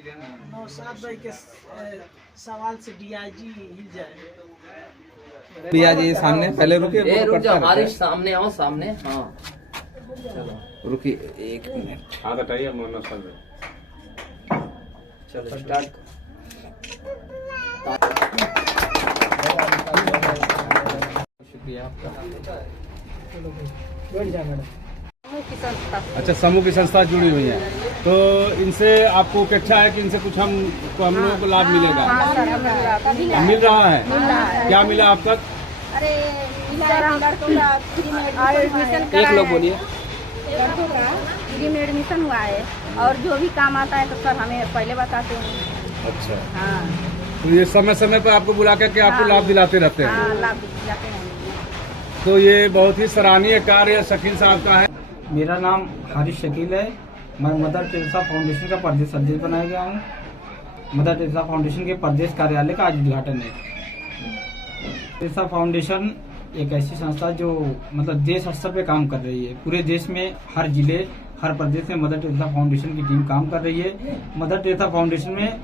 नौशाद भाई के सवाल से डीआईजी हिल जाए। भैया जी सामने पहले रुकिए, रुक जाओ, हमारे सामने आओ, सामने। हाँ चलो रुकिए 1 मिनट। हाथ हटाइए मोहन सर। चलो स्टार्ट। शुक्रिया आपका। अच्छा, समूह की संस्था जुड़ी हुई है, तो इनसे आपको अपेक्षा है कि इनसे कुछ हम लोगों को लाभ मिलेगा? मिल रहा है। क्या मिला अब तक? अरे एक लोग बोलिए। लड़कों का फ्री में एडमिशन हुआ है, और जो भी काम आता है तो सर हमें पहले बताते हैं। अच्छा, हाँ तो ये समय समय पर आपको बुला करके आपको लाभ दिलाते रहते हैं? हाँ, लाभ दिलाते हैं। तो ये बहुत ही सराहनीय कार्य शकील साहब का है। मेरा नाम हारिस शकील है। मैं मदर टेरेसा फाउंडेशन का प्रदेश अध्यक्ष बनाया गया हूँ। मदर टेरेसा फाउंडेशन के प्रदेश कार्यालय का आज उद्घाटन है। टेरेसा फाउंडेशन एक ऐसी संस्था जो मतलब देश स्तर पे काम कर रही है। पूरे देश में हर जिले, हर प्रदेश में मदर टेरेसा फाउंडेशन की टीम काम कर रही है। मदर टेरेसा फाउंडेशन में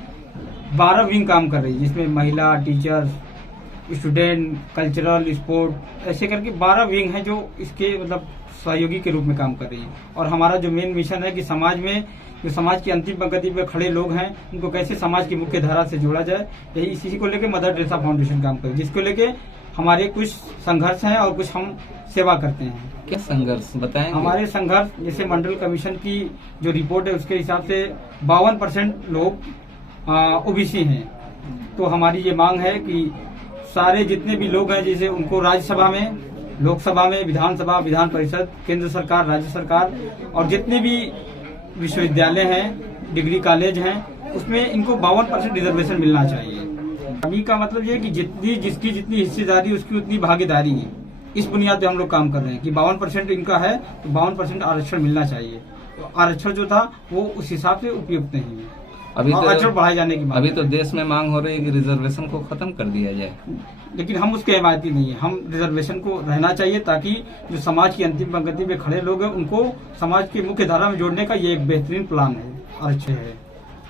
12 विंग काम कर रही है, जिसमें महिला, टीचर्स, स्टूडेंट, कल्चरल, स्पोर्ट, ऐसे करके 12 विंग हैं जो इसके मतलब सहयोगी के रूप में काम कर रही है। और हमारा जो मेन मिशन है कि समाज में जो समाज की अंतिम पंक्ति पे खड़े लोग हैं उनको कैसे समाज की मुख्य धारा से जोड़ा जाए, यही इसी को लेकर मदर टेरेसा फाउंडेशन काम करे, जिसको लेके हमारे कुछ संघर्ष हैं और कुछ हम सेवा करते हैं। क्या संघर्ष बताएं? हमारे संघर्ष जैसे मंडल कमीशन की जो रिपोर्ट है उसके हिसाब से 52% लोग ओबीसी हैं। तो हमारी ये मांग है कि सारे जितने भी लोग हैं जैसे उनको राज्यसभा में, लोकसभा में, विधानसभा, विधान परिषद, केंद्र सरकार, राज्य सरकार और जितने भी विश्वविद्यालय हैं, डिग्री कॉलेज हैं, उसमें इनको 52% रिजर्वेशन मिलना चाहिए। अभी का मतलब ये है कि जिसकी जितनी हिस्सेदारी उसकी उतनी भागीदारी है। इस बुनियाद पे हम लोग काम कर रहे हैं कि 52% इनका है तो 52% आरक्षण मिलना चाहिए। तो आरक्षण जो था वो उस हिसाब से उपयुक्त नहीं है। अभी तो आरक्षण बढ़ाए जाने की मांग अभी तो देश में मांग हो रही है कि रिजर्वेशन को खत्म कर दिया जाए, लेकिन हम उसके हिमायती नहीं है। हम रिजर्वेशन को रहना चाहिए ताकि जो समाज की अंतिम पंक्ति में खड़े लोग हैं उनको समाज की मुख्य धारा में जोड़ने का ये एक बेहतरीन प्लान है, अच्छे है।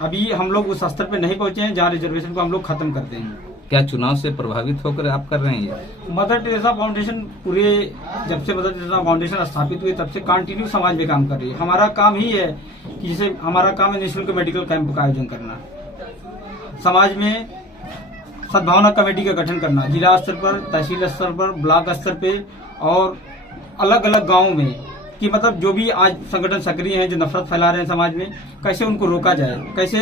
अभी हम लोग उस स्तर पे नहीं पहुंचे हैं जहाँ रिजर्वेशन को हम लोग खत्म कर देंगे। क्या चुनाव से प्रभावित होकर आप कर रहे हैं ये? मदर टेरेसा फाउंडेशन पूरे जब से मदर टेरेसा फाउंडेशन स्थापित हुई तब से कंटिन्यू समाज में काम कर रही है। हमारा काम ही है कि जैसे हमारा काम है निःशुल्क मेडिकल कैंप का आयोजन करना, समाज में सद्भावना कमेटी का गठन करना, जिला स्तर पर, तहसील स्तर पर, ब्लॉक स्तर पे और अलग अलग गाँव में कि मतलब जो भी आज संगठन सक्रिय हैं जो नफरत फैला रहे हैं समाज में, कैसे उनको रोका जाए, कैसे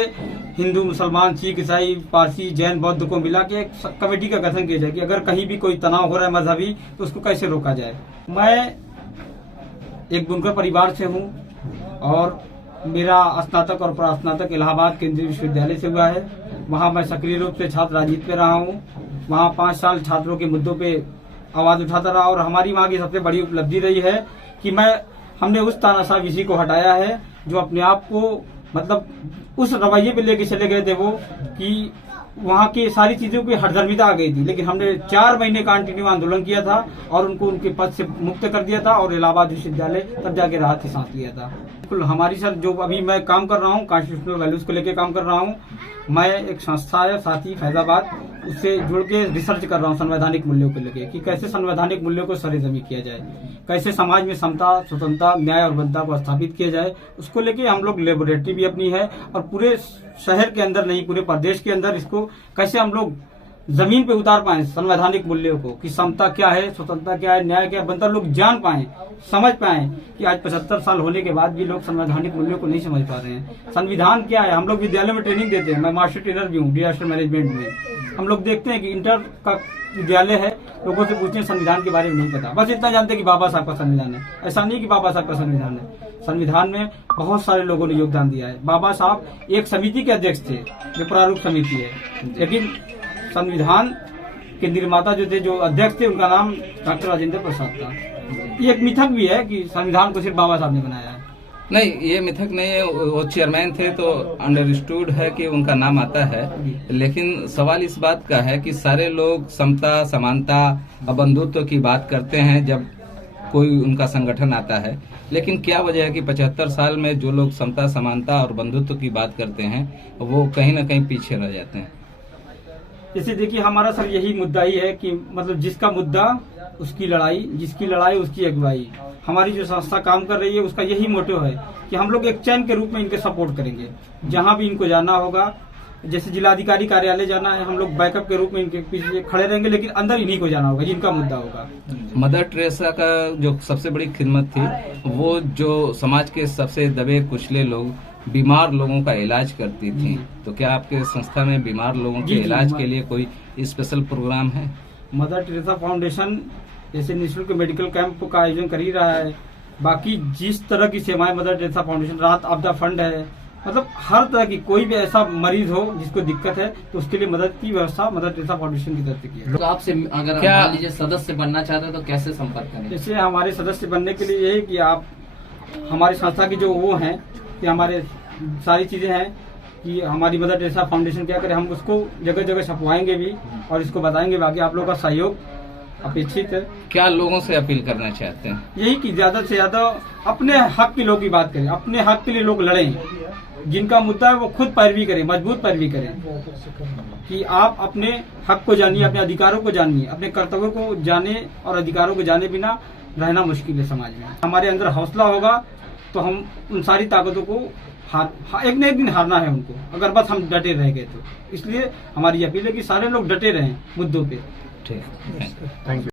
हिंदू, मुसलमान, सिख, ईसाई, पारसी, जैन, बौद्ध को मिला के एक कमेटी का गठन किया जाए कि अगर कहीं भी कोई तनाव हो रहा है मजहबी तो उसको कैसे रोका जाए। मैं एक बुनकर परिवार से हूँ और मेरा स्नातक और प्रास्नातक इलाहाबाद केंद्रीय विश्वविद्यालय से हुआ है। वहाँ मैं सक्रिय रूप से छात्र राजनीति पे रहा हूँ। वहाँ 5 साल छात्रों के मुद्दों पे आवाज उठाता रहा और हमारी वहाँ की सबसे बड़ी उपलब्धि रही है कि हमने उस तानाशाह विषय को हटाया है जो अपने आप को मतलब उस रवैये पे लेके चले गए थे वो कि वहाँ की सारी चीजों की हठधर्मिता आ गई थी, लेकिन हमने 4 महीने कंटिन्यू आंदोलन किया था और उनको उनके पद से मुक्त कर दिया था और इलाहाबाद विश्वविद्यालय तब जाके राहत की सांस लिया था। बिल्कुल हमारी सर जो अभी मैं काम कर रहा हूँ कॉन्स्टिट्यूशनल वैल्यूज को लेकर काम कर रहा हूँ। मैं एक संस्था है साथी फैजाबाद, उससे जुड़ के रिसर्च कर रहा हूँ संवैधानिक मूल्यों को लेकर कि कैसे संवैधानिक मूल्यों को सरेजमी किया जाए, कैसे समाज में समता, स्वतंत्रता, न्याय और बंधुता को स्थापित किया जाए। उसको लेके हम लोग लेबोरेटरी भी अपनी है और पूरे शहर के अंदर नहीं पूरे प्रदेश के अंदर इसको कैसे हम लोग जमीन पे उतार पाए संवैधानिक मूल्यों को कि समता क्या है, स्वतंत्रता क्या है, न्याय क्या है, बनता लोग जान पाए, समझ पाए कि आज 75 साल होने के बाद भी लोग संवैधानिक मूल्यों को नहीं समझ पा रहे हैं। संविधान क्या है, हम लोग विद्यालय में ट्रेनिंग देते हैं, मैं मास्टर ट्रेनर भी हूँ डिजास्टर मैनेजमेंट में। हम लोग देखते हैं कि इंटर का विद्यालय है, लोगों से पूछते हैं संविधान के बारे में नहीं पता, बस इतना जानते हैं कि बाबा साहब का संविधान है। ऐसा नहीं कि बाबा साहब का संविधान है, संविधान में बहुत सारे लोगों ने योगदान दिया है। बाबा साहब एक समिति के अध्यक्ष थे जो प्रारूप समिति है, लेकिन संविधान के निर्माता जो थे, जो अध्यक्ष थे, उनका नाम डॉक्टर राजेंद्र प्रसाद था। ये एक मिथक भी है कि संविधान को सिर्फ बाबा साहब ने बनाया है। नहीं, ये मिथक नहीं है। वो चेयरमैन थे तो अंडरस्टूड है कि उनका नाम आता है, लेकिन सवाल इस बात का है कि सारे लोग समता, समानता और बंधुत्व की बात करते हैं। जब कोई उनका संगठन आता है, लेकिन क्या वजह है कि 75 साल में जो लोग समता समानता और बंधुत्व की बात करते हैं वो कहीं ना कहीं पीछे रह जाते हैं? जैसे देखिए, हमारा सर यही मुद्दा ही है कि मतलब जिसका मुद्दा उसकी लड़ाई, जिसकी लड़ाई उसकी अगुवाई। हमारी जो संस्था काम कर रही है उसका यही मोटिव है कि हम लोग एक चैन के रूप में इनके सपोर्ट करेंगे। जहां भी इनको जाना होगा, जैसे जिलाधिकारी कार्यालय जाना है, हम लोग बैकअप के रूप में इनके पीछे खड़े रहेंगे, लेकिन अंदर इन्हीं को जाना होगा जिनका मुद्दा होगा। मदर टेरेसा का जो सबसे बड़ी खिदमत थी वो जो समाज के सबसे दबे कुचले लोग, बीमार लोगों का इलाज करती थी। तो क्या आपके संस्था में बीमार लोगों के इलाज के लिए कोई स्पेशल प्रोग्राम है? मदर टेरेसा फाउंडेशन जैसे निःशुल्क मेडिकल कैंप का आयोजन कर ही रहा है। बाकी जिस तरह की सेवाएं मदर टेरेसा फाउंडेशन, राहत आपदा फंड है, मतलब हर तरह की कोई भी ऐसा मरीज हो जिसको दिक्कत है तो उसके लिए मदद की व्यवस्था मदर टेरेसा फाउंडेशन की तरफ से की है। तो आपसे अगर क्या मान लीजिए सदस्य बनना चाहते हो तो कैसे संपर्क करें? जैसे हमारे सदस्य बनने के लिए यही कि आप हमारी संस्था की जो वो हैं कि हमारे सारी चीजें हैं कि हमारी मदर टेरेसा फाउंडेशन क्या करे, हम उसको जगह जगह छपवाएंगे भी और इसको बताएंगे। बाकी आप लोगों का सहयोग अपेक्षित है। क्या लोगों से अपील करना चाहते हैं? यही कि ज्यादा से ज्यादा अपने हक के लोग की बात करें, अपने हक के लिए लोग लड़ें, जिनका मुद्दा है वो खुद पैरवी करें, मजबूत पैरवी करें कि आप अपने हक को जानिए, अपने अधिकारों को जानिए, अपने कर्तव्यों को जाने और अधिकारों को जाने बिना रहना मुश्किल है समाज में। हमारे अंदर हौसला होगा तो हम उन सारी ताकतों को एक न एक दिन हारना है उनको, अगर बस हम डटे रह गए तो। इसलिए हमारी अपील है कि सारे लोग डटे रहें मुद्दों पे। ठीक, थैंक यू।